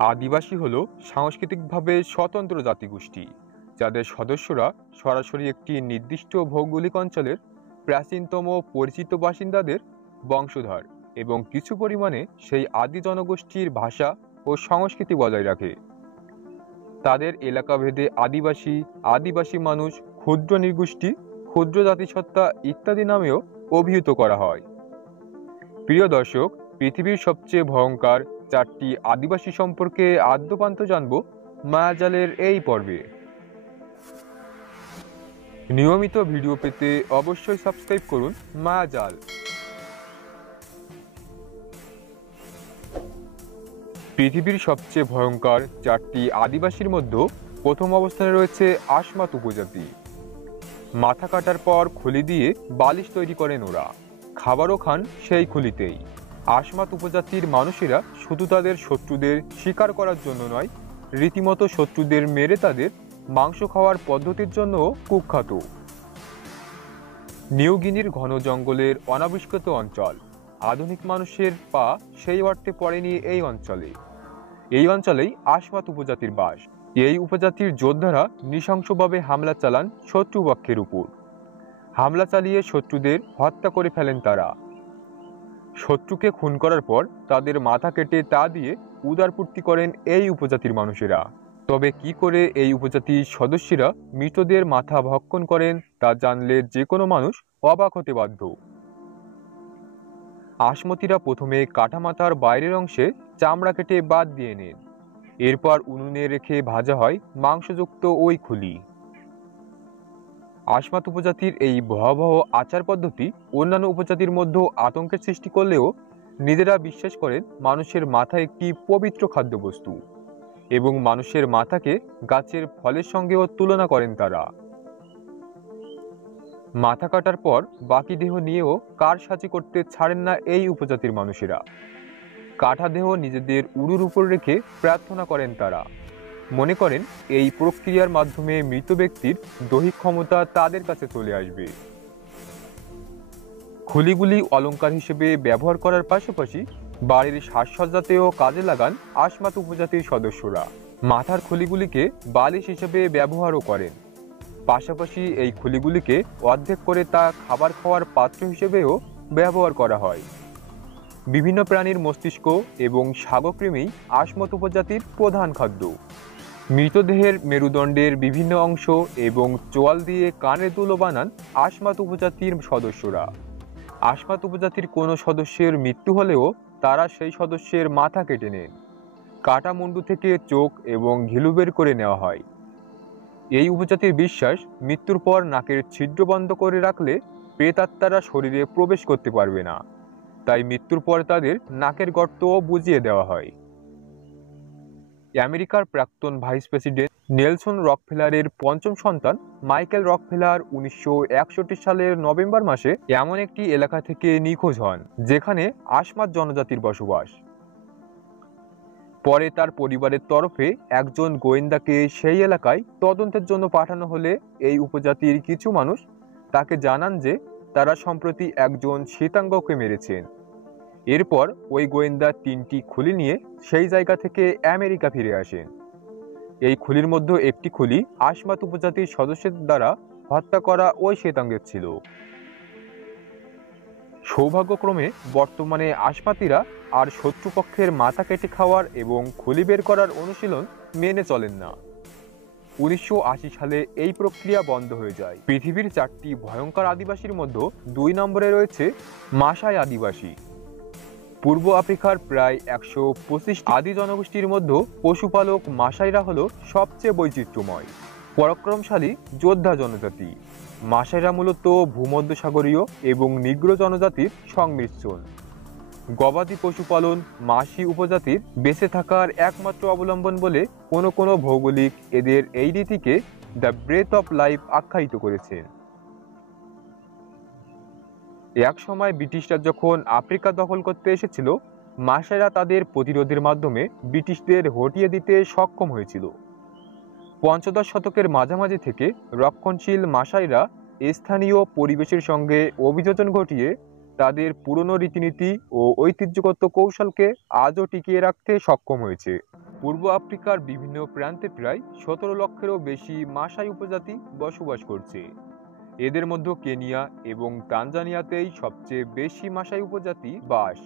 আদিবাসী হলো সাংস্কৃতিকভাবে স্বতন্ত্র জাতিগোষ্ঠী যাদের সদস্যরা সরাসরি একটি নির্দিষ্ট ভৌগোলিক অঞ্চলের প্রাচীনতম পরিচিত বাসিন্দাদের বংশধর এবং কিছু পরিমাণে সেই আদি জনগোষ্ঠীর ভাষা ও সংস্কৃতি বজায় রাখে। তাদের এলাকাভেদে আদিবাসী, আদিবাসী মানুষ, ক্ষুদ্র নৃগোষ্ঠী, ক্ষুদ্র জাতিসত্তা ইত্যাদি নামেও অভিহিত করা হয়। প্রিয় দর্শক, পৃথিবীর সবচেয়ে ভয়ঙ্কর চারটি আদিবাসী সম্পর্কে আদ্যোপান্ত জানব মায়াজালের এই পর্বে। নিয়মিত ভিডিও পেতে অবশ্যই সাবস্ক্রাইব করুন মায়াজাল। পৃথিবীর সবচেয়ে ভয়ঙ্কর চারটি আদিবাসীর মধ্যে প্রথম অবস্থানে রয়েছে আসমাত উপজাতি। মাথা কাটার পর খুলি দিয়ে বালিশ তৈরি করেন ওরা, খাবারও খান সেই খুলিতেই। আসমাত উপজাতির মানুষেরা শুধু তাদের শত্রুদের শিকার করার জন্য নয়, রীতিমতো শত্রুদের মেরে তাদের মাংস খাওয়ার পদ্ধতির জন্য কুখ্যাত। নিউ গিনির ঘন জঙ্গলের অনাবিষ্কৃত অঞ্চল, আধুনিক মানুষের পা সেই অর্থে পড়েনি এই অঞ্চলে। এই অঞ্চলেই আসমাত উপজাতির বাস। এই উপজাতির যোদ্ধারা নৃশংসভাবে হামলা চালান শত্রুপক্ষের উপর। হামলা চালিয়ে শত্রুদের হত্যা করে ফেলেন তারা। শত্রুকে খুন করার পর তাদের মাথা কেটে তা দিয়ে উদারপূর্তি করেন এই উপজাতির মানুষেরা। তবে কি করে এই উপজাতির সদস্যরা মৃতদের মাথা ভক্ষণ করেন তা জানলে যে কোনো মানুষ অবাক হতে বাধ্য। আসমতিরা প্রথমে কাটা মাথার বাইরের অংশে চামড়া কেটে বাদ দিয়ে নেন। এরপর উনুনে রেখে ভাজা হয় মাংসযুক্ত ওই খুলি। আসমাত উপজাতির এই ভয়াবহ আচার পদ্ধতি অন্যান্য উপজাতির মধ্যে আতঙ্কের সৃষ্টি করলেও নিজেরা বিশ্বাস করেন মানুষের মাথা একটি পবিত্র খাদ্যবস্তু এবং মানুষের মাথাকে গাছের ফলের সঙ্গেও তুলনা করেন তারা। মাথা কাটার পর বাকি দেহ নিয়েও কারসাজি করতে ছাড়েন না এই উপজাতির মানুষেরা। কাটা দেহ নিজেদের উরুর উপর রেখে প্রার্থনা করেন তারা। মনে করেন এই প্রক্রিয়ার মাধ্যমে মৃত ব্যক্তির দৈহিক ক্ষমতা তাদের কাছে চলে আসবে। খুলিগুলি অলংকার হিসেবে ব্যবহার করার পাশাপাশি বাড়ির সাজসজ্জাতেও কাজে লাগান আসমাত উপজাতির সদস্যরা। মাথার খুলিগুলিকে বালিশ হিসেবে ব্যবহারও করেন। পাশাপাশি এই খুলিগুলিকে অর্ধেক করে তা খাবার খাওয়ার পাত্র হিসেবেও ব্যবহার করা হয়। বিভিন্ন প্রাণীর মস্তিষ্ক এবং শাগকৃমি আসমাত উপজাতির প্রধান খাদ্য। মৃতদেহের মেরুদণ্ডের বিভিন্ন অংশ এবং চোয়াল দিয়ে কানের দুলো বানান আসমাত উপজাতির সদস্যরা। আসমাত উপজাতির কোনো সদস্যের মৃত্যু হলেও তারা সেই সদস্যের মাথা কেটে নেন। কাটা মুন্ডু থেকে চোখ এবং ঘিলু বের করে নেওয়া হয়। এই উপজাতির বিশ্বাস, মৃত্যুর পর নাকের ছিদ্র বন্ধ করে রাখলে প্রেতাত্মারা শরীরে প্রবেশ করতে পারবে না, তাই মৃত্যুর পর তাদের নাকের গর্তও বুজিয়ে দেওয়া হয়। আমেরিকার প্রাক্তন ভাইস প্রেসিডেন্ট নেলসন রকফেলারের পঞ্চম সন্তান মাইকেল রকফেলার 1961 সালের নভেম্বর মাসে এমন একটি এলাকা থেকে নিখোঁজ হন যেখানে আসমাত জনজাতির বসবাস। পরে তার পরিবারের তরফে একজন গোয়েন্দাকে সেই এলাকায় তদন্তের জন্য পাঠানো হলে এই উপজাতির কিছু মানুষ তাকে জানান যে তারা সম্প্রতি একজন শ্বেতাঙ্গকে মেরেছেন। এরপর ওই গোয়েন্দা 3টি খুলি নিয়ে সেই জায়গা থেকে আমেরিকা ফিরে আসেন। এই খুলির মধ্যে একটি খুলি আসমাত উপজাতির সদস্যদের দ্বারা হত্যা করা ওই শ্বেতাঙ্গের ছিল। সৌভাগ্যক্রমে বর্তমানে আসমাতিরা আর শত্রুপক্ষের মাথা কেটে খাওয়ার এবং খুলি বের করার অনুশীলন মেনে চলেন না। 1980 সালে এই প্রক্রিয়া বন্ধ হয়ে যায়। পৃথিবীর 4টি ভয়ঙ্কর আদিবাসীর মধ্যে 2 নম্বরে রয়েছে মাসাই আদিবাসী। পূর্ব আফ্রিকার প্রায় 125 আদি জনগোষ্ঠীর মধ্যে পশুপালক মাসাইরা হলো সবচেয়ে বৈচিত্র্যময়, পরাক্রমশালী যোদ্ধা জনজাতি। মাসাইরা মূলত ভূমধ্যসাগরীয় এবং নিগ্রো জনজাতির সংমিশ্রণ। গবাদি পশুপালন মাসি উপজাতির বেঁচে থাকার একমাত্র অবলম্বন বলে কোনো ভৌগোলিক এদের এই রীতিকে দ্য ব্রেথ অফ লাইফ আখ্যায়িত করেছেন। এক সময় ব্রিটিশরা যখন আফ্রিকা দখল করতে এসেছিল, মাসাইরা তাদের প্রতিরোধের মাধ্যমে ব্রিটিশদের হটিয়ে দিতে সক্ষম হয়েছিল। 15 শতকের মাঝামাঝি থেকে রক্ষণশীল মাসাইরা স্থানীয় পরিবেশের সঙ্গে অভিযোজন ঘটিয়ে তাদের পুরনো রীতিনীতি ও ঐতিহ্যগত কৌশলকে আজও টিকিয়ে রাখতে সক্ষম হয়েছে। পূর্ব আফ্রিকার বিভিন্ন প্রান্তে প্রায় 17 লক্ষেরও বেশি মাসাই উপজাতি বসবাস করছে। এদের মধ্যে কেনিয়া এবং তানজানিয়াতেই সবচেয়ে বেশি মাসাই উপজাতি বাস।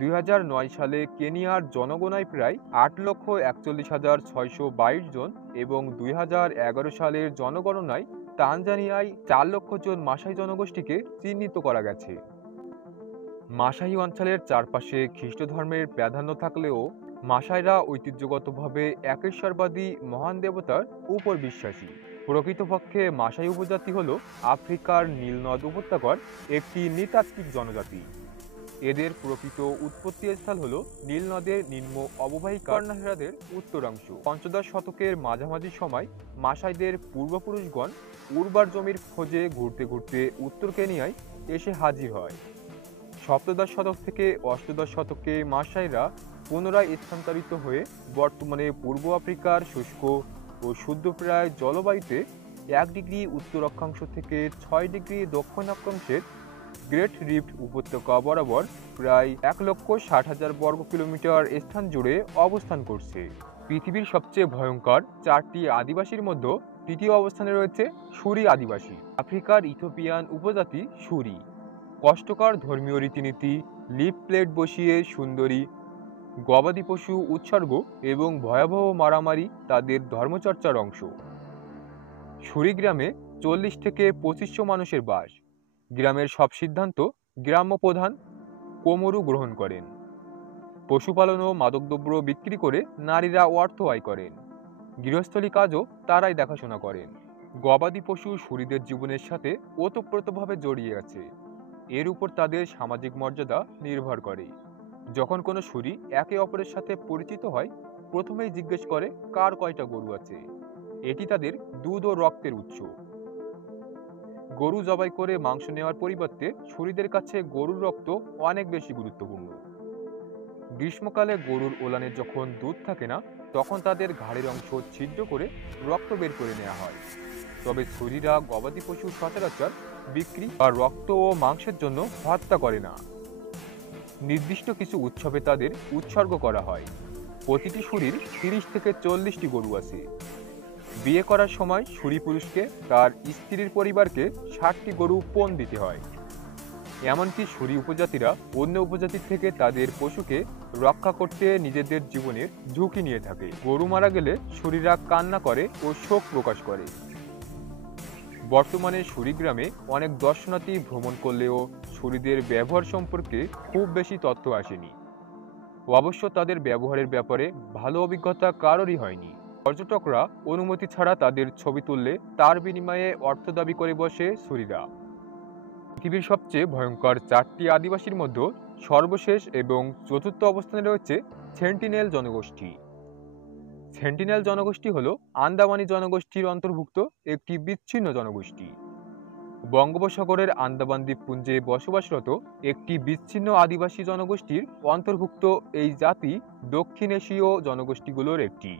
2009 সালে কেনিয়ার জনগণনায় প্রায় 8,41,622 জন এবং 2011 সালের জনগণনায় তানজানিয়ায় 4 লক্ষ জন মাসাই জনগোষ্ঠীকে চিহ্নিত করা গেছে। মাসাই অঞ্চলের চারপাশে খ্রিস্ট ধর্মের প্রাধান্য থাকলেও মাসাইরা ঐতিহ্যগতভাবে একেশ্বরবাদী মহান দেবতার উপর বিশ্বাসী। প্রকৃতপক্ষে মাসাই উপজাতি হল আফ্রিকার নীলনদ উপত্যকার একটি নৃতাত্ত্বিক জনজাতি। এদের প্রকৃত উৎপত্তি স্থল হল নীল নদের নিম্ন অববাহিকা কর্ণাহ্রাদের উত্তরাংশ। পঞ্চদশ শতকের মাঝামাঝি সময় মাসাইদের পূর্বপুরুষগণ উর্বর জমির খোঁজে ঘুরতে ঘুরতে উত্তর কেনিয়ায় এসে হাজির হয়। সপ্তদশ শতক থেকে অষ্টদশ শতকে মাসাইরা পুনরায় স্থানান্তরিত হয়ে বর্তমানে পূর্ব আফ্রিকার শুষ্ক ও শুদ্ধপ্রায় জলবায়ুতে 1 ডিগ্রি উত্তর অক্ষাংশ থেকে 6 ডিগ্রি দক্ষিণ অক্ষাংশের গ্রেট রিফট উপত্যকা বরাবর প্রায় 1,60,000 বর্গ কিলোমিটার স্থান জুড়ে অবস্থান করছে। পৃথিবীর সবচেয়ে ভয়ঙ্কর 4টি আদিবাসীর মধ্যে তৃতীয় অবস্থানে রয়েছে সুরি আদিবাসী। আফ্রিকার ইথিওপিয়ান উপজাতি সুরি কষ্টকর ধর্মীয় রীতিনীতি, লিপ প্লেট বসিয়ে সুন্দরী, গবাদি পশু উৎসর্গ এবং ভয়াবহ মারামারি তাদের ধর্মচর্চার অংশ। সুরি গ্রামে 40 থেকে 2500 মানুষের বাস। গ্রামের সব সিদ্ধান্ত গ্রাম্য প্রধান কোমরু গ্রহণ করেন। পশুপালন ও মাদকদ্রব্য বিক্রি করে নারীরা অর্থ আয় করেন। গৃহস্থলী কাজও তারাই দেখাশোনা করেন। গবাদি পশু সুরিদের জীবনের সাথে ওতপ্রোতভাবে জড়িয়ে আছে। এর উপর তাদের সামাজিক মর্যাদা নির্ভর করে। যখন কোনো সুরি একে অপরের সাথে পরিচিত হয়, প্রথমেই জিজ্ঞেস করে কার কয়টা গরু আছে। এটি তাদের দুধ ও রক্তের উৎস। গরু জবাই করে মাংস নেওয়ার পরিবর্তে সুরিদের কাছে গরুর রক্ত অনেক বেশি গুরুত্বপূর্ণ। গ্রীষ্মকালে গরুর ওলানে যখন দুধ থাকে না, তখন তাদের ঘাড়ের অংশ ছিদ্র করে রক্ত বের করে নেওয়া হয়। তবে সুরিরা গবাদি পশু সচরাচর বিক্রি বা রক্ত ও মাংসের জন্য হত্যা করে না। নির্দিষ্ট কিছু উৎসবে তাদের উৎসর্গ করা হয়। প্রতিটি সুরির 30 থেকে 40টি গরু আছে। বিয়ে করার সময় সুরি পুরুষকে তার স্ত্রীর পরিবারকে 60টি গরু পণ দিতে হয়। এমনকি সুরি উপজাতিরা অন্য উপজাতির থেকে তাদের পশুকে রক্ষা করতে নিজেদের জীবনের ঝুঁকি নিয়ে থাকে। গরু মারা গেলে সুরিরা কান্না করে ও শোক প্রকাশ করে। বর্তমানে সুরি গ্রামে অনেক দর্শনার্থী ভ্রমণ করলেও সুরিদের ব্যবহার সম্পর্কে খুব বেশি তথ্য আসেনি। অবশ্য তাদের ব্যবহারের ব্যাপারে ভালো অভিজ্ঞতা কারোরই হয়নি। পর্যটকরা অনুমতি ছাড়া তাদের ছবি তুললে তার বিনিময়ে অর্থ দাবি করে বসে সুরিরা। পৃথিবীর সবচেয়ে ভয়ঙ্কর 4টি আদিবাসীর মধ্যে সর্বশেষ এবং চতুর্থ অবস্থানে রয়েছে সেন্টিনেল জনগোষ্ঠী। সেন্টিনেল জনগোষ্ঠী হল আন্দামানি জনগোষ্ঠীর অন্তর্ভুক্ত একটি বিচ্ছিন্ন জনগোষ্ঠী। বঙ্গোপসাগরের আন্দামান দ্বীপপুঞ্জে বসবাসরত একটি বিচ্ছিন্ন আদিবাসী জনগোষ্ঠীর অন্তর্ভুক্ত এই জাতি দক্ষিণ এশীয় জনগোষ্ঠীগুলোর একটি।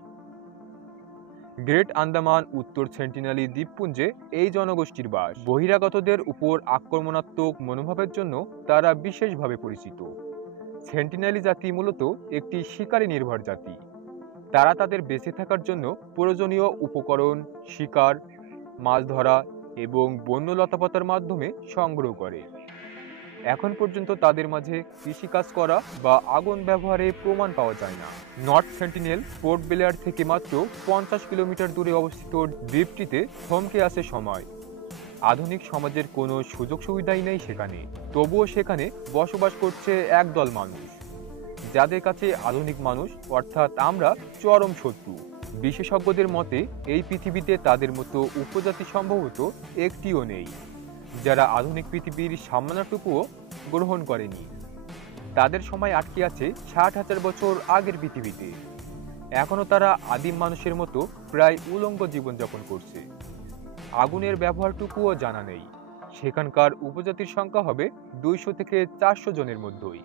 গ্রেট আন্দামান উত্তর সেন্টিনেলি দ্বীপপুঞ্জে এই জনগোষ্ঠীর বাস। বহিরাগতদের উপর আক্রমণাত্মক মনোভাবের জন্য তারা বিশেষভাবে পরিচিত। সেন্টিনেলি জাতি মূলত একটি শিকারী নির্ভর জাতি। তারা তাদের বেঁচে থাকার জন্য প্রয়োজনীয় উপকরণ শিকার, মাছ ধরা এবং বন্য লতাপাতার মাধ্যমে সংগ্রহ করে। এখন পর্যন্ত তাদের মাঝে কৃষিকাজ করা বা আগুন ব্যবহারে প্রমাণ পাওয়া যায় না। নর্থ সেন্টিনেল পোর্ট ব্লেয়ার থেকে মাত্র 50 কিলোমিটার দূরে অবস্থিত দ্বীপটিতে থমকে আছে সময়। আধুনিক সমাজের কোনো সুযোগ সুবিধাই নেই সেখানে। তবুও সেখানে বসবাস করছে একদল মানুষ, যাদের কাছে আধুনিক মানুষ অর্থাৎ আমরা চরম শত্রু। বিশেষজ্ঞদের মতে এই পৃথিবীতে তাদের মতো উপজাতি সম্ভবত একটিও নেই, যারা আধুনিক পৃথিবীর সামান্যটুকুও গ্রহণ করেনি। তাদের সময় আটকে আছে 60,000 বছর আগের পৃথিবীতে। এখনও তারা আদিম মানুষের মতো প্রায় উলঙ্গ জীবনযাপন করছে। আগুনের ব্যবহারটুকুও জানা নেই। সেখানকার উপজাতির সংখ্যা হবে 200 থেকে 400 জনের মধ্যেই।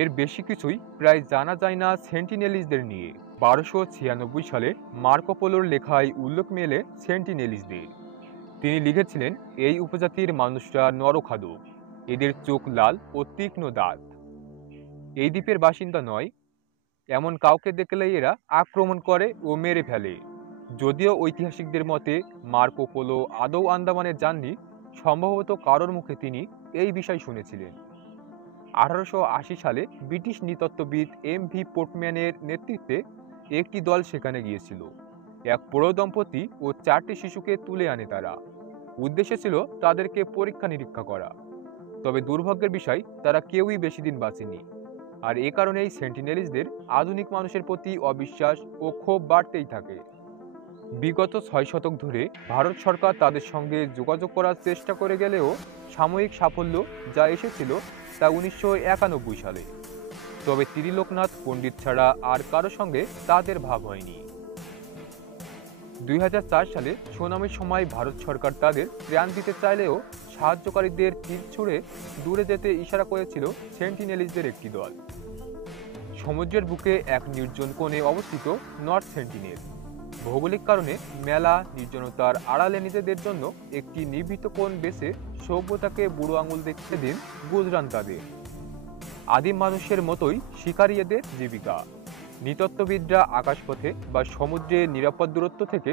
এর বেশি কিছুই প্রায় জানা যায় না সেন্টিনেলিজদের নিয়ে। 1296 সালে মার্কো পোলোর লেখায় উল্লেখ মেলে সেন্টিনেলিজদের। তিনি লিখেছিলেন এই উপজাতির মানুষরা নরখাদক। এদের চোখ লাল ও তীক্ষ্ণ দাঁত। এই দ্বীপের বাসিন্দা নয়, এমন কাউকে দেখলেই এরা আক্রমণ করে ও মেরে ফেলে। যদিও ঐতিহাসিকদের মতে মার্কো পোলো আদৌ আন্দামানে যাননি, সম্ভবত কারোর মুখে তিনি এই বিষয় শুনেছিলেন। 1880 সালে ব্রিটিশ নৃতত্ত্ববিদ এম.ভি. পোর্টম্যানের নেতৃত্বে একটি দল সেখানে গিয়েছিল। এক প্রৌঢ় দম্পতি ও 4টি শিশুকে তুলে আনে তারা। উদ্দেশ্য ছিল তাদেরকে পরীক্ষা নিরীক্ষা করা। তবে দুর্ভাগ্যের বিষয়, তারা কেউই বেশি দিন বাঁচেনি। আর এ কারণেই সেন্টিনেলিজদের আধুনিক মানুষের প্রতি অবিশ্বাস ও ক্ষোভ বাড়তেই থাকে। বিগত 6 শতক ধরে ভারত সরকার তাদের সঙ্গে যোগাযোগ করার চেষ্টা করে গেলেও সাময়িক সাফল্য যা এসেছিল তা 1991 সালে। তবে ত্রিলোকনাথ পণ্ডিত ছাড়া আর কারো সঙ্গে তাদের ভাব হয়নি। 2004 সালে সুনামির সময় ভারত সরকার তাদের ত্রাণ দিতে চাইলেও সাহায্যকারীদের তীর ছুঁড়ে দূরে যেতে ইশারা করেছিল সেন্টিনেলিজদের একটি দল। সমুদ্রের বুকে এক নির্জন কোণে অবস্থিত নর্থ সেন্টিনেল ভৌগোলিক কারণে মেলা নির্জনতার আড়ালে নিজেদের জন্য একটি নিভৃত কোণ বেছে সভ্যতাকে বুড়ো আঙুল দেখতে দিন গুজরান তাদের। আদিম মানুষের মতোই শিকারী এদের জীবিকা। নৃতত্ত্ববিদরা আকাশপথে বা সমুদ্রে নিরাপদ দূরত্ব থেকে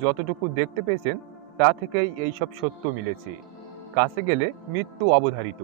যতটুকু দেখতে পেয়েছেন তা থেকেই এইসব সত্য মিলেছে। কাছে গেলে মৃত্যু অবধারিত।